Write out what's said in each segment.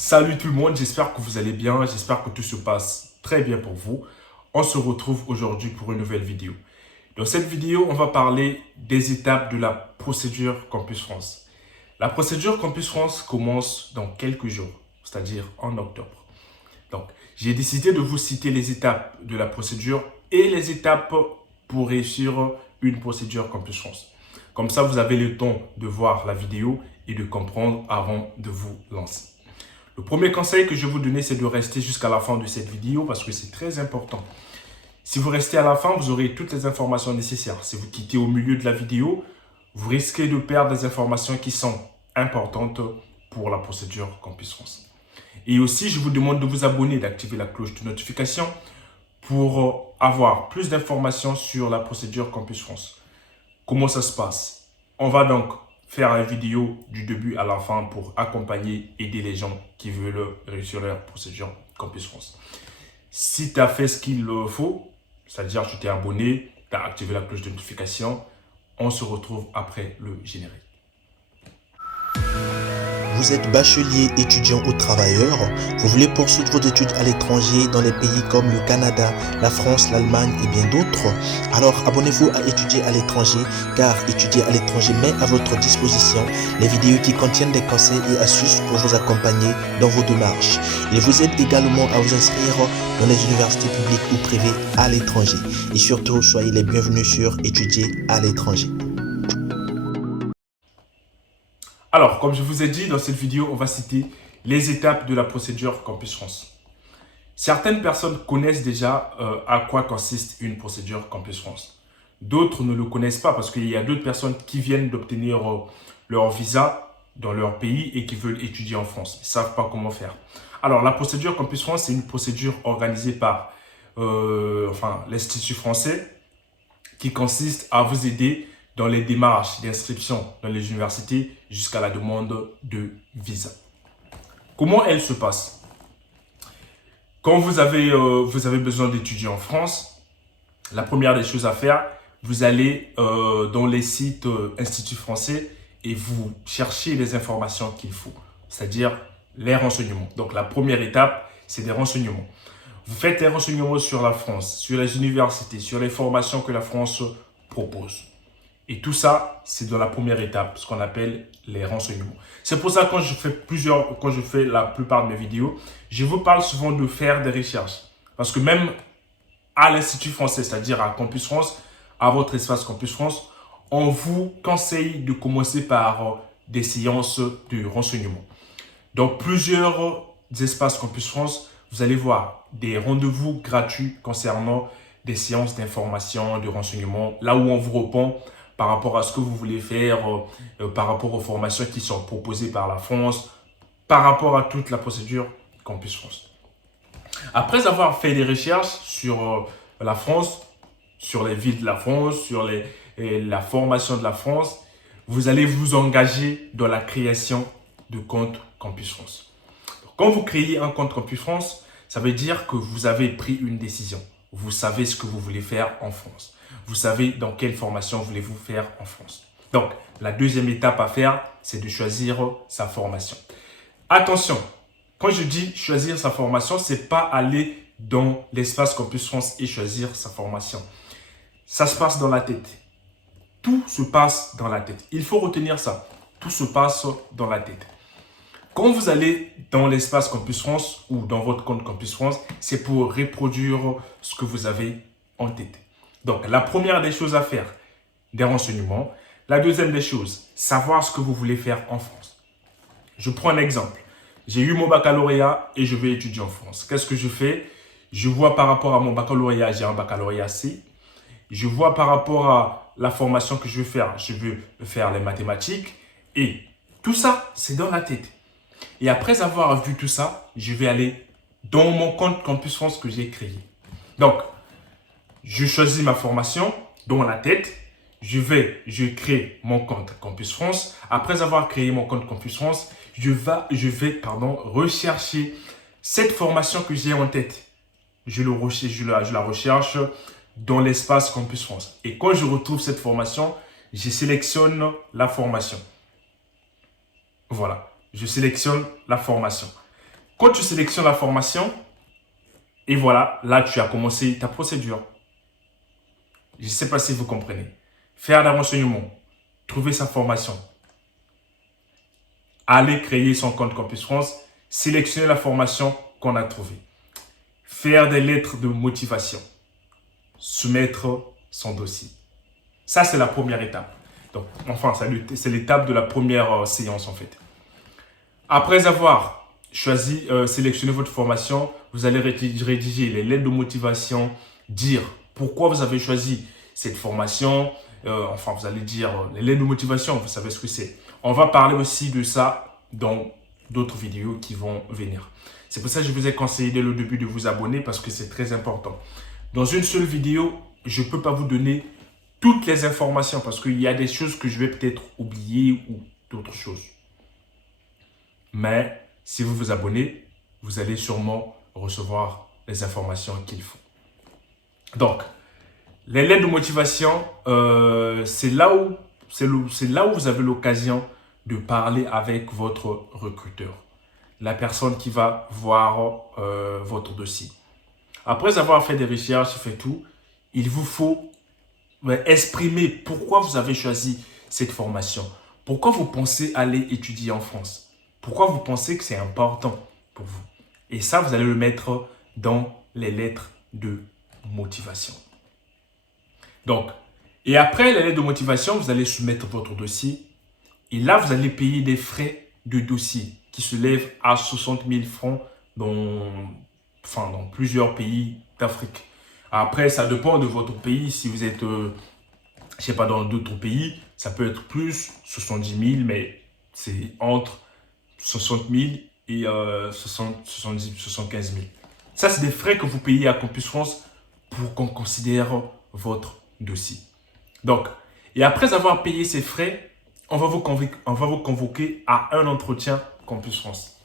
Salut tout le monde, j'espère que vous allez bien, j'espère que tout se passe très bien pour vous. On se retrouve aujourd'hui pour une nouvelle vidéo. Dans cette vidéo, on va parler des étapes de la procédure Campus France. La procédure Campus France commence dans quelques jours, c'est-à-dire en octobre. Donc, j'ai décidé de vous citer les étapes de la procédure et les étapes pour réussir une procédure Campus France. Comme ça, vous avez le temps de voir la vidéo et de comprendre avant de vous lancer. Le premier conseil que je vais vous donner, c'est de rester jusqu'à la fin de cette vidéo parce que c'est très important. Si vous restez à la fin, vous aurez toutes les informations nécessaires. Si vous quittez au milieu de la vidéo, vous risquez de perdre des informations qui sont importantes pour la procédure Campus France. Et aussi, je vous demande de vous abonner, d'activer la cloche de notification pour avoir plus d'informations sur la procédure Campus France. Comment ça se passe? On va donc faire une vidéo du début à la fin pour accompagner, aider les gens qui veulent réussir leur procédure Campus France. Si tu as fait ce qu'il faut, c'est-à-dire que tu t'es abonné, tu as activé la cloche de notification, on se retrouve après le générique. Vous êtes bachelier, étudiant ou travailleur, vous voulez poursuivre vos études à l'étranger dans les pays comme le Canada, la France, l'Allemagne et bien d'autres? Alors abonnez-vous à Étudier à l'étranger car Étudier à l'étranger met à votre disposition les vidéos qui contiennent des conseils et astuces pour vous accompagner dans vos démarches. Il vous aide également à vous inscrire dans les universités publiques ou privées à l'étranger. Et surtout, soyez les bienvenus sur Étudier à l'étranger. Alors, comme je vous ai dit, dans cette vidéo, on va citer les étapes de la procédure Campus France. Certaines personnes connaissent déjà à quoi consiste une procédure Campus France. D'autres ne le connaissent pas parce qu'il y a d'autres personnes qui viennent d'obtenir leur visa dans leur pays et qui veulent étudier en France. Ils ne savent pas comment faire. Alors, la procédure Campus France, c'est une procédure organisée par l'Institut français qui consiste à vous aider dans les démarches d'inscription dans les universités jusqu'à la demande de visa. Comment elle se passe? Quand vous avez besoin d'étudier en France, la première des choses à faire, vous allez dans les sites Institut français et vous cherchez les informations qu'il faut, c'est-à-dire les renseignements. Donc la première étape, c'est des renseignements. Vous faites des renseignements sur la France, sur les universités, sur les formations que la France propose. Et tout ça, c'est dans la première étape, ce qu'on appelle les renseignements. C'est pour ça que quand je fais la plupart de mes vidéos, je vous parle souvent de faire des recherches. Parce que même à l'Institut français, c'est-à-dire à Campus France, à votre espace Campus France, on vous conseille de commencer par des séances de renseignement. Dans plusieurs espaces Campus France, vous allez voir des rendez-vous gratuits concernant des séances d'information, de renseignement, là où on vous répond par rapport à ce que vous voulez faire, par rapport aux formations qui sont proposées par la France, par rapport à toute la procédure Campus France. Après avoir fait des recherches sur la France, sur les villes de la France, sur la formation de la France, vous allez vous engager dans la création de compte Campus France. Quand vous créez un compte Campus France, ça veut dire que vous avez pris une décision. Vous savez ce que vous voulez faire en France. Vous savez dans quelle formation voulez-vous faire en France. Donc, la deuxième étape à faire, c'est de choisir sa formation. Attention, quand je dis choisir sa formation, ce n'est pas aller dans l'espace Campus France et choisir sa formation. Ça se passe dans la tête. Tout se passe dans la tête. Il faut retenir ça. Tout se passe dans la tête. Quand vous allez dans l'espace Campus France ou dans votre compte Campus France, c'est pour reproduire ce que vous avez en tête. Donc, la première des choses à faire, des renseignements. La deuxième des choses, savoir ce que vous voulez faire en France. Je prends un exemple. J'ai eu mon baccalauréat et je vais étudier en France. Qu'est-ce que je fais? Je vois par rapport à mon baccalauréat, j'ai un baccalauréat C. Je vois par rapport à la formation que je veux faire les mathématiques. Et tout ça, c'est dans la tête. Et après avoir vu tout ça, je vais aller dans mon compte Campus France que j'ai créé. Donc, je choisis ma formation dans la tête. Je crée mon compte Campus France. Après avoir créé mon compte Campus France, je vais rechercher cette formation que j'ai en tête. Je la recherche dans l'espace Campus France. Et quand je retrouve cette formation, je sélectionne la formation. Voilà, je sélectionne la formation. Quand tu sélectionnes la formation, et voilà, là, tu as commencé ta procédure. Je ne sais pas si vous comprenez. Faire des renseignements, trouver sa formation, aller créer son compte Campus France, sélectionner la formation qu'on a trouvée, faire des lettres de motivation, soumettre son dossier. Ça, c'est la première étape. Donc, enfin, c'est l'étape de la première séance, en fait. Après avoir choisi, sélectionné votre formation, vous allez rédiger les lettres de motivation, dire pourquoi vous avez choisi cette formation. Enfin, vous allez dire les lettres de motivation, vous savez ce que c'est. On va parler aussi de ça dans d'autres vidéos qui vont venir. C'est pour ça que je vous ai conseillé dès le début de vous abonner parce que c'est très important. Dans une seule vidéo, je ne peux pas vous donner toutes les informations parce qu'il y a des choses que je vais peut-être oublier ou d'autres choses. Mais si vous vous abonnez, vous allez sûrement recevoir les informations qu'il faut. Donc, les lettres de motivation, c'est là où vous avez l'occasion de parler avec votre recruteur, la personne qui va voir votre dossier. Après avoir fait des recherches, fait tout, il vous faut exprimer pourquoi vous avez choisi cette formation. Pourquoi vous pensez aller étudier en France? Pourquoi vous pensez que c'est important pour vous? Et ça, vous allez le mettre dans les lettres de motivation. Donc, et après les lettres de motivation, vous allez soumettre votre dossier. Et là, vous allez payer des frais de dossier qui se lèvent à 60 000 francs dans plusieurs pays d'Afrique. Après, ça dépend de votre pays. Si vous êtes, je ne sais pas, dans d'autres pays, ça peut être plus, 70 000, mais c'est entre 60 000 et 75 000. Ça, c'est des frais que vous payez à Campus France pour qu'on considère votre dossier. Donc, et après avoir payé ces frais, on va vous convoquer à un entretien Campus France.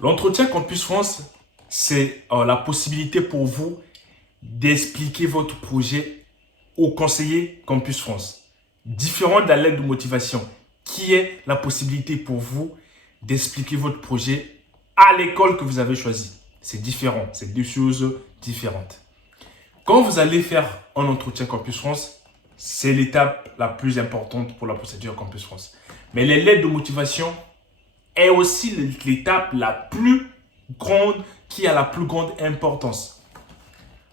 L'entretien Campus France, c'est la possibilité pour vous d'expliquer votre projet au conseiller Campus France. Différent de la lettre de motivation, qui est la possibilité pour vous d'expliquer votre projet à l'école que vous avez choisie. C'est différent, c'est deux choses différentes. Quand vous allez faire un entretien Campus France, c'est l'étape la plus importante pour la procédure Campus France. Mais les lettres de motivation est aussi l'étape la plus grande, qui a la plus grande importance.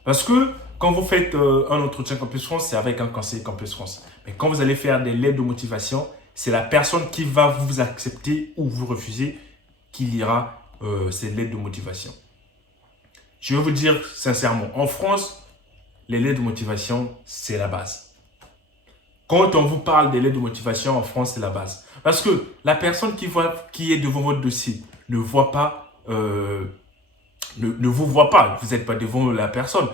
Parce que quand vous faites un entretien Campus France, c'est avec un conseiller Campus France. Mais quand vous allez faire des lettres de motivation, c'est la personne qui va vous accepter ou vous refuser qui lira ces lettres de motivation. Je vais vous dire sincèrement, en France, les lettres de motivation, c'est la base. Quand on vous parle des lettres de motivation en France, c'est la base. Parce que la personne qui est devant votre dossier ne voit pas, ne vous voit pas. Vous n'êtes pas devant la personne.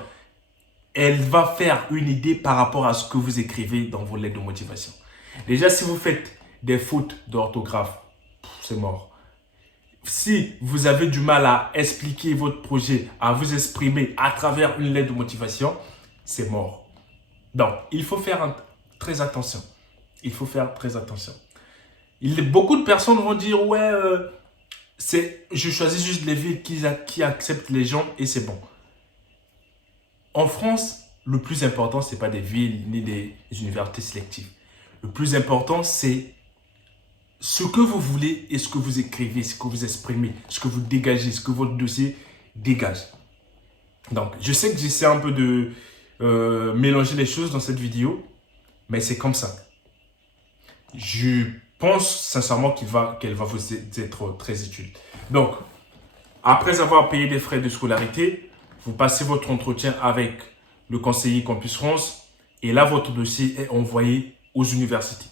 Elle va faire une idée par rapport à ce que vous écrivez dans vos lettres de motivation. Déjà, si vous faites des fautes d'orthographe, c'est mort. Si vous avez du mal à expliquer votre projet, à vous exprimer à travers une lettre de motivation, c'est mort. Donc, il faut faire très attention. Il faut faire très attention. Beaucoup de personnes vont dire, ouais, je choisis juste les villes qui acceptent les gens et c'est bon. En France, le plus important, ce n'est pas des villes ni des universités sélectives. Le plus important, c'est ce que vous voulez et ce que vous écrivez, ce que vous exprimez, ce que vous dégagez, ce que votre dossier dégage. Donc, je sais que j'essaie un peu de mélanger les choses dans cette vidéo, mais c'est comme ça. Je pense sincèrement qu'elle va vous être très utile. Donc, après avoir payé des frais de scolarité, vous passez votre entretien avec le conseiller Campus France et là, votre dossier est envoyé aux universités.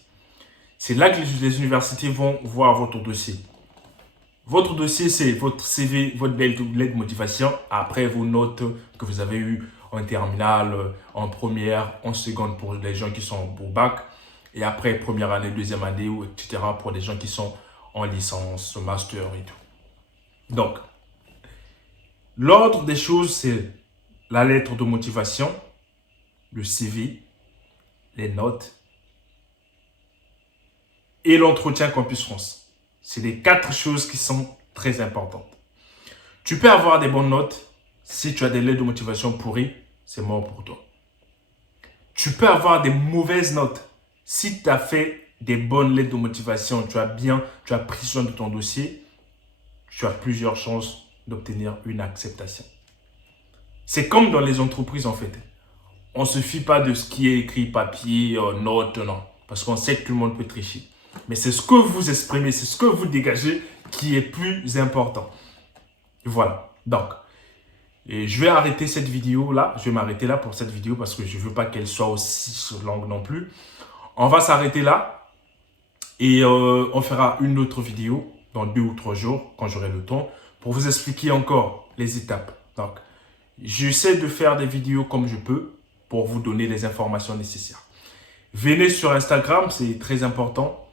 C'est là que les universités vont voir votre dossier. Votre dossier, c'est votre CV, votre lettre de motivation, après vos notes que vous avez eues en terminale, en première, en seconde pour les gens qui sont au bac, et après première année, deuxième année, etc. pour les gens qui sont en licence, master et tout. Donc, l'ordre des choses, c'est la lettre de motivation, le CV, les notes et l'entretien Campus France. C'est les 4 choses qui sont très importantes. Tu peux avoir des bonnes notes. Si tu as des lettres de motivation pourries, c'est mort pour toi. Tu peux avoir des mauvaises notes. Si tu as fait des bonnes lettres de motivation, tu as pris soin de ton dossier, tu as plusieurs chances d'obtenir une acceptation. C'est comme dans les entreprises en fait. On ne se fie pas de ce qui est écrit papier, notes, non. Parce qu'on sait que tout le monde peut tricher. Mais c'est ce que vous exprimez, c'est ce que vous dégagez qui est plus important. Voilà. Donc, et je vais arrêter cette vidéo là. Je vais m'arrêter là pour cette vidéo parce que je ne veux pas qu'elle soit aussi longue non plus. On va s'arrêter là. Et on fera une autre vidéo dans 2 ou 3 jours quand j'aurai le temps pour vous expliquer encore les étapes. Donc, j'essaie de faire des vidéos comme je peux pour vous donner les informations nécessaires. Venez sur Instagram, c'est très important.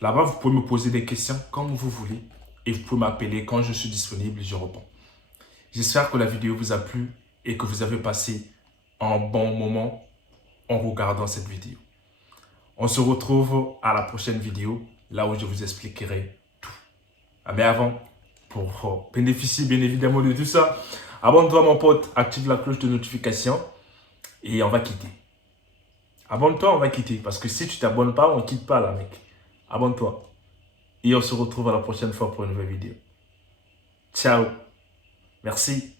Là-bas, vous pouvez me poser des questions comme vous voulez. Et vous pouvez m'appeler quand je suis disponible, je réponds. J'espère que la vidéo vous a plu et que vous avez passé un bon moment en regardant cette vidéo. On se retrouve à la prochaine vidéo, là où je vous expliquerai tout. Mais avant, pour bénéficier bien évidemment de tout ça, abonne-toi mon pote, active la cloche de notification et on va quitter. Abonne-toi, on va quitter. Parce que si tu ne t'abonnes pas, on ne quitte pas là, mec. Abonne-toi. Et on se retrouve à la prochaine fois pour une nouvelle vidéo. Ciao. Merci.